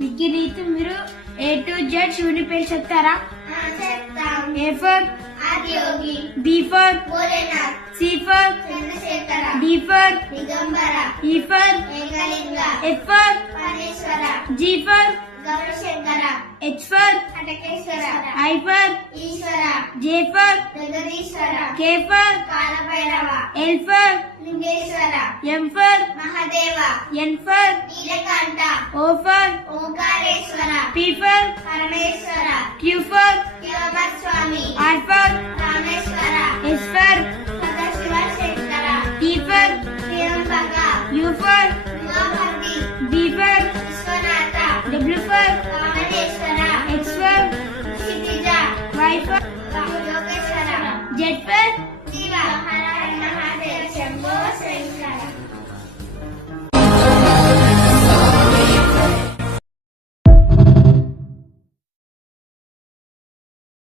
మీకు రీతి మీరు A to Z శివుని పేరు చెప్తారా? A for Adiyogi, B for Bholenath, C for Chandrasekhara, D for Digambara, E for ఏకలింగ, F for Parameshwara, G for గౌరశంకర, H for కటకేశ్వర, I for Eshwara, J for Jagadishwara, K for Kalabhairava, L for Lingeshwara, M for Mahadeva, N for Neelakantha, O for Omkareshwara, P for Parameshwara, Q for Shivaswami, R for Rameshwara, S for Sadashiva Shankara, T for త్రియంబక, U for Umapathi, B for Viswanatha, W for వామనేశ్వర, X for క్షితిజ, Y for Yogeshwara, Z for